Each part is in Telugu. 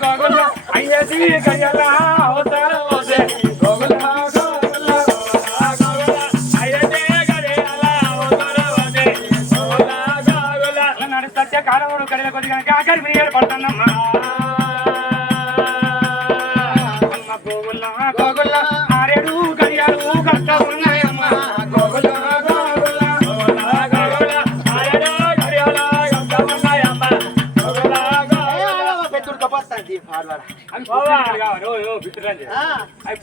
గోగుల అయ్యేది గయ్యల అవతార గోగుల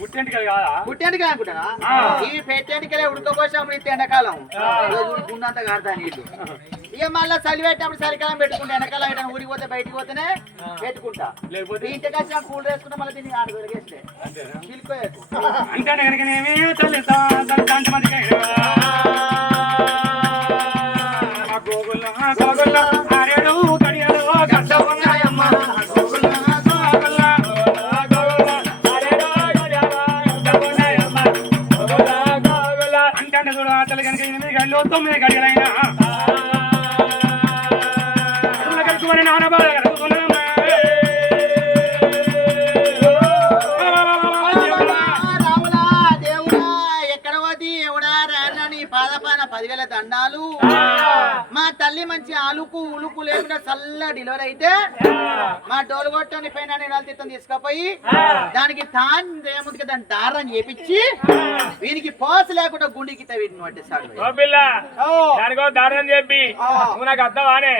పుట్టెంటికలు ఆ. ఈ పెట్టేందుకే ఉడకపోసాము ఇంత ఎండాకాలం. ఆ. గుండంతా కాడతా నీళ్ళు ఇక మళ్ళీ చలి పెట్టినప్పుడు చలికాలం పెట్టుకుంటా ఎండాకాలం ఎటైనా ఊరికి పోతే బయటికి పోతేనే పెట్టుకుంటా. ఇంటికి వచ్చిన కూల్ వేసుకుంటే మళ్ళీ దీన్ని ఆడు చిలుకోయకు అంటే తొమ్మిది గడియలైనా కలుసుకొని మంచి అలుకు ఉలుకు లేకుండా చల్ల డెలివరీ అయితే మా డోలు కొట్టని పైన నీళ్ళ తీర్థం తీసుకుపోయి దానికి తాన్ ఏముంది కదా దాన్ని దారం చేపించి వీనికి పోస లేకుండా గుండెకి వీటిని పట్టిస్తాడు దారం చెప్పి నాకు అర్థమానే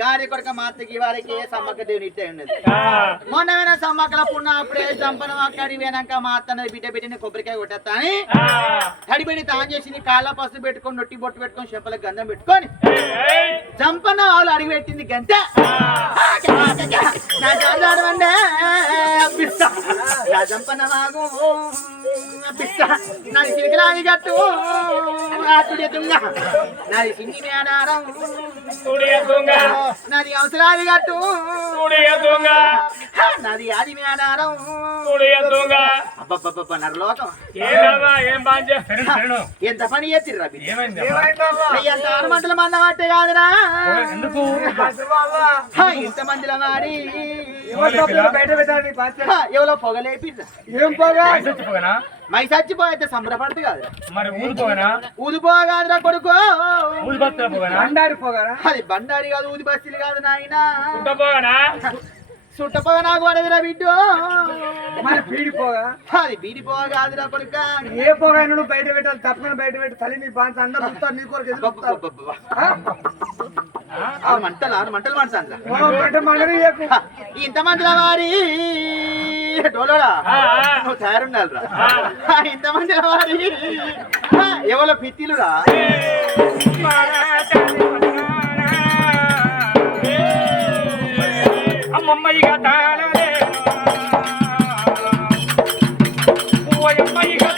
గాడి కొడుక మా అత్తకి వారికి సమ్మక్క దేవుని ఇట్టే ఉన్నది? మొన్నమైన సమ్మక్కల పున్న అప్పుడే చంపన అక్కడి పోయినాక మా అత్త బిడ్డ బిడ్డని కొబ్బరికాయ కొట్టేస్తా అని తడిబడి తాన్ చేసి నీ కాళ్ళ పసుపు పెట్టుకొని నొట్టి బొట్టు పెట్టుకొని చెంపలకు గంధం పెట్టుకొని చంపన ఆవులు అడిగి పెట్టింది గంట నా చదవడమండే చంపన నాది చిరికలాది గట్టు రాత్రుడి నాది సింగి మేడారం నాది అవసరాది గట్టు నాది ఆది మేడారం అబ్బబ్బబ్బ నరలోకం ఏం బాగా ఎంత పని చేతిర్రా ఎంత ఆనమంటల మంద పట్టే కాదురా. ఎందుకు? ఇంత మందిల వారి బయట పెట్టాలి ఎవరో పొగలేపిర్రా. ఏం పోగా? మై చచ్చిపోతే సంబరపడదు కాదురా. మరి ఊరిపోగనా ఊదిపోగాదురా కొడుకు. అండారి పోగనా? అది బండారి కాదు ఊది బస్తీలు కాదు నాయన. చుట్టపోగ నాకు పడదురా బిడ్డు. మరి పీడిపోగా? అది బీడిపోగా కాదురా కొడుక. ఏ పొగ నువ్వు బయట పెట్టాలి తప్పని బయట పెట్టి. తల్లి నీ బాగా అందరూ వస్తారు నీ కొరకు మంటలు మంటలు చెప్పు. ఇంతమందిల వారి? డోలోడా? నువ్వు తయారుండాలిరా. ఇంతమందిల వారి? ఎవరో పిత్తిలురా? అమ్మమ్మయ్యగా తాళలేను ఓ అమ్మయ్యగా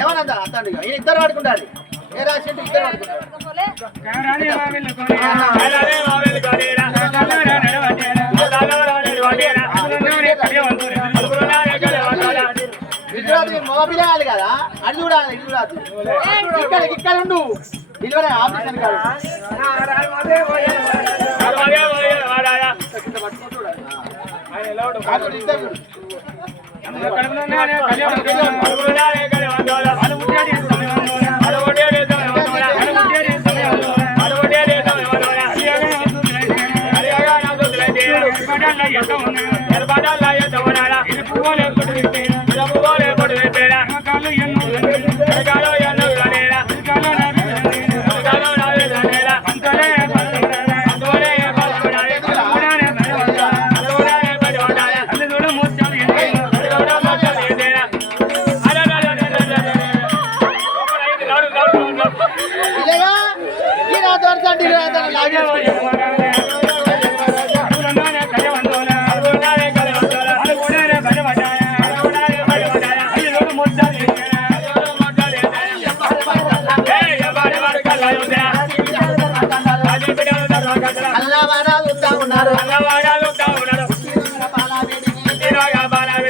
ఏమన్నా అత్తండి ఇద్దరు పడుకుంటారు ఏ రాసిండు ఇద్దరు పడుకుంటారు మోపిలేయాలి కదా. అది చూడాలి ఇది చూడాలి. ఇక్కడ ఇక్కడ ఉండు. డెలివరీ ఆపరేషన్ కాదు. ఇద్దరు. కడుపులోనే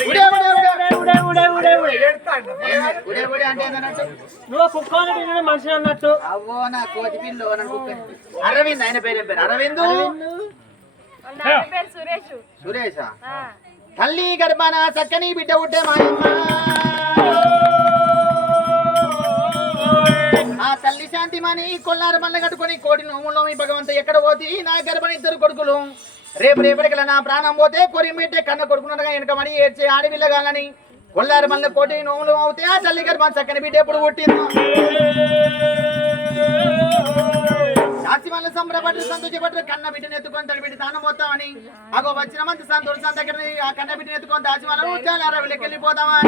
ఉడే ఉడే ఉడే ఉడే అంటే ఏంటన్నట్టు నువ్వు కుక్క అన్నట్టు మనిషి అన్నట్టు అవ్వో నా కోతి పిల్లు అరవింద్ ఆయన పేరు పేరు అరవింద్ సురేష్. తల్లి గర్భాన చక్కని బిడ్డ ఉంటే మాయమ్మ తల్లి కొల్లారు మల్ల కట్టుకొని కోడి నోములో మీ భగవంత ఎక్కడ పోతి నా గర్భని ఇద్దరు కొడుకులు. రేపు రేపటికల నా ప్రాణం పోతే కొరిమిట్టే కన్న కొడుకున్నట్టుగా వెనకమని ఏడ్చే ఆడపిల్లగాలని కొల్లారు మల్ల కోటి నోములు అవుతే ఆ తల్లి గర్భం చక్కని బిడ్డ ఎప్పుడు పుట్టిందో. శాంతి వల్ల సంబరపడి సంతోషపడి కన్న బిడ్డను ఎత్తుకొని తన బిడ్డ తాను పోతామని. అగో వచ్చిన మంది సంతోషం దగ్గర ఆ కన్న బిడ్డను ఎత్తుకొని దాచి వాళ్ళను చాలా అరవిలకి వెళ్ళిపోతామా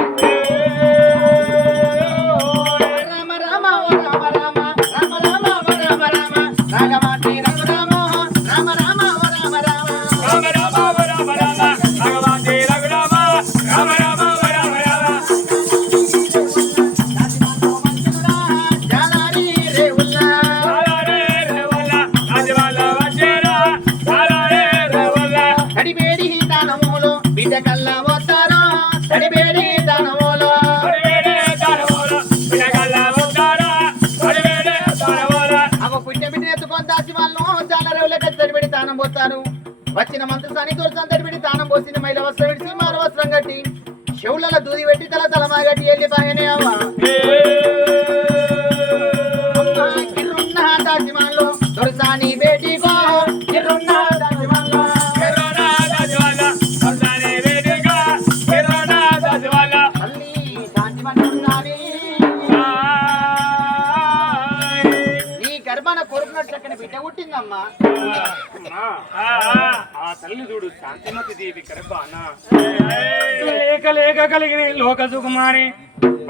లేక లేక కలిగిన లోక సుకుమారి.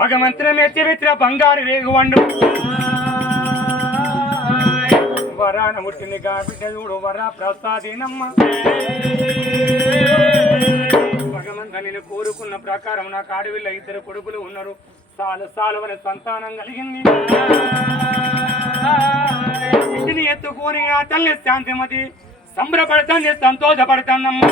భగవంతుని మెత్తి మిత్ర బంగారు రేగువండు వరాన పుట్టింది గా బిడ్డ చూడు ప్రసాదినమ్మ భగవంత నేను కోరుకున్న ప్రకారం నాకు అడవిలో ఇద్దరు కొడుకులు ఉన్నారు. సాలు సాలువని సంతానం కలిగింది. ఇంటిని ఎత్తుకొని ఆ తల్లి శాంతిమతి. సంబరపడతాంది సంతోషపడతానమ్మా.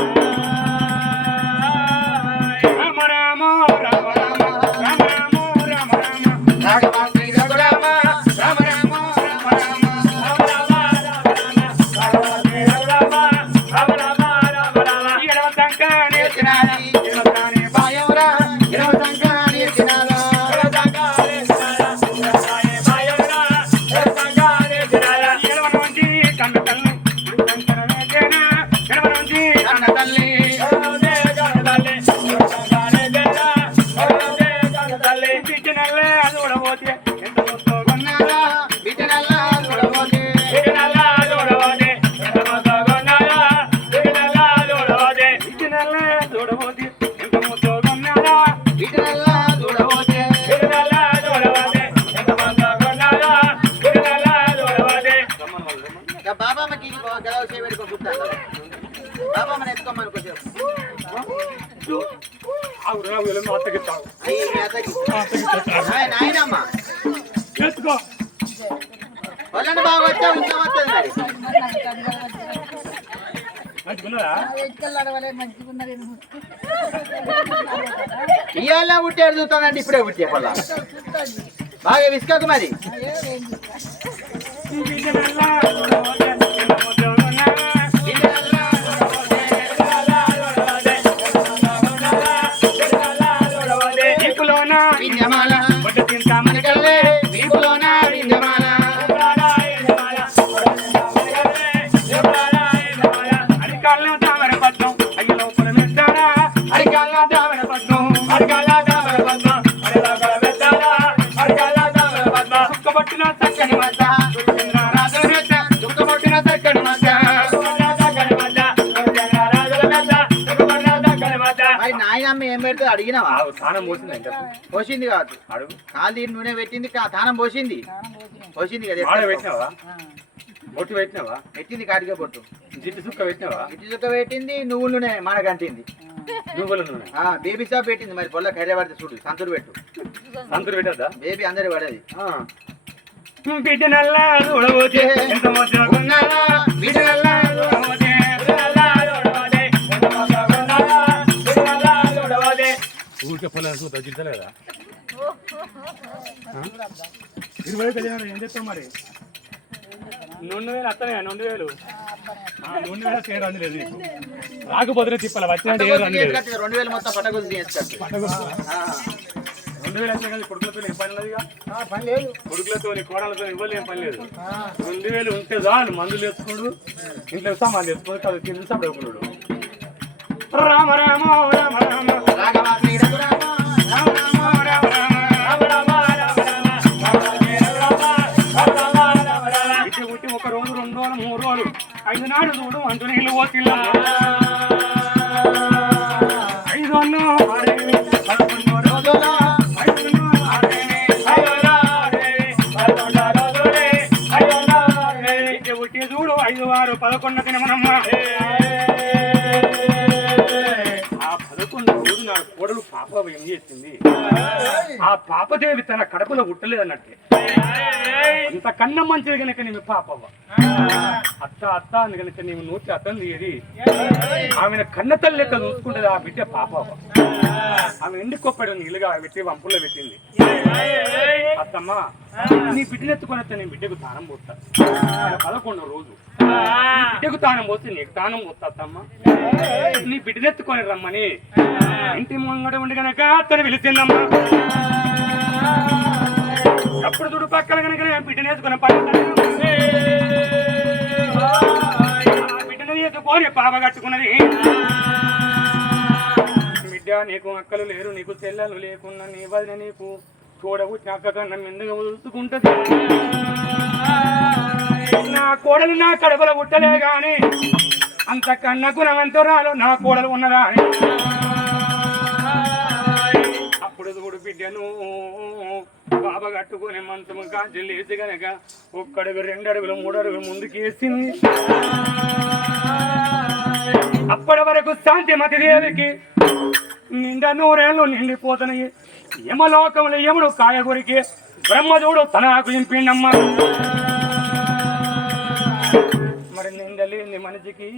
ఎత్తుకో వాళ్ళని బాగా వచ్చా ఉత్సవం వస్తుంది మరి. ఇవాళ పుట్టాడు చూస్తానండి ఇప్పుడే పుట్టే పొల్ల బాగా విసుకోకు మరి. అడిగినావా ఆవు తానం పోసింది అంటే పోసింది కాదు. అడుగు. కాలు తీరి నూనె పెట్టింది కా- తానం పోసింది. పోసింది. కదా పెట్టినావా? బొట్టు పెట్టినావా? పెట్టింది కాడిగా పొట్టు జిట్టు సుక్క పెట్టినావా? ఇటు చుక్క పెట్టింది నువ్వుల నూనె మనకంటింది నువ్వుల నూనె. ఆ బేబీ షాప్ పెట్టింది మరి పొల్ల కర్రీ పడితే చూడు సంతూరు పెట్టు. సంతులు పెట్టద్దా? బేబీ అందరి పడేది. బిడ్డ నల్లా చూడబోతే ఎంత మోసగున్నారా? బిడ్డ నల్లా చూడబోతే, చూద్దా జిద్దలేదా ఇరవై కళ్యాణం ఏం చెప్తావు మరి? రెండు వేలు వస్తానే రెండు వేలు. ఆ, రెండు వేల సేరు అందలేదు నీకు? రాకపోతే తిప్పాల వచ్చినట్టు అందలేదు రెండు వేలు మొత్తం పట్టగొలు తీసుకొచ్చు రెండు వేలు వచ్చే కానీ కొడుకులతో ఏం పని లేదుగా పని లేదు. కొడుకులతో కోడలతో ఇవ్వలే ఏం పని లేదు. రెండు వేలు ఉంటే చాలు మందులు వేసుకోడు. ఇంట్లో సామాన్లు వేసుకోడు కదా కింద సపడకున్నాడు రామ రామ రామ రామ. రాఘవ ఐదు నాడు చూడు అందు నీళ్ళు పోతిల్లా. ఐదు అన్ను చూడు ఐదు వారు పదకొండు తినమనమ్మా. పాప ఏం చేసింది? ఆ పాపదేవి తన కడపలో పుట్టలేదన్నట్టే. అంత కన్న మంచిది కనుక నీవు పాపవ్వ. అత్త అత్త అని కనుక నీవు నూతి అత్తం తీయది. ఆమెను కన్న తల్లి లెక్క చూసుకుంటుంది ఆ బిడ్డ పాపవ్వ. ఆమె ఎండి కొప్పడు నీళ్ళుగా పెట్టి వంపుల్లో పెట్టింది. అత్తమ్మ నీ బిడ్డనెత్తుకొని వస్తే నీ బిడ్డకు తానం పోతా. పదకొండో రోజు నీ తానం పోస్తే నీకు తానం పోతామ్మా నీ బిడ్డనెత్తుకొని రమ్మని. ఇంటి ముంగడ ఉండి గనక అతను పిలిచిందమ్మా. అప్పుడు చూడు పక్కన కనుక నేను బిడ్డను బిడ్డని బిడ్డను పాప కట్టుకున్నది. బిడ్డ నీకు అక్కలు లేరు నీకు చెల్లెలు లేకున్నా నీ వదిన నీకు చూడవు అక్క కన్నా మిందుగా ఉదుకుంటది నా కోడలు నా కడుపుల పుట్టలే గాని అంత కన్న గుణవంతురాలు నా కోడలు ఉన్నదా అప్పుడు చూడు బిడ్డను బాబా కట్టుకుని మంచము కాంచెలు వేసి గనక ఒక్కడుగు రెండు అడుగులు మూడు అడుగులు ముందుకు వేసింది అప్పటి వరకు శాంతిమతి దేవికి నిండా నూరేళ్ళు నిండిపోతున్నాయి యమలోకములు యముడు కాయగురికి బ్రహ్మదేవుడు తన ఆకు ఇంపిండమ్మ తగలింది మనిషికి.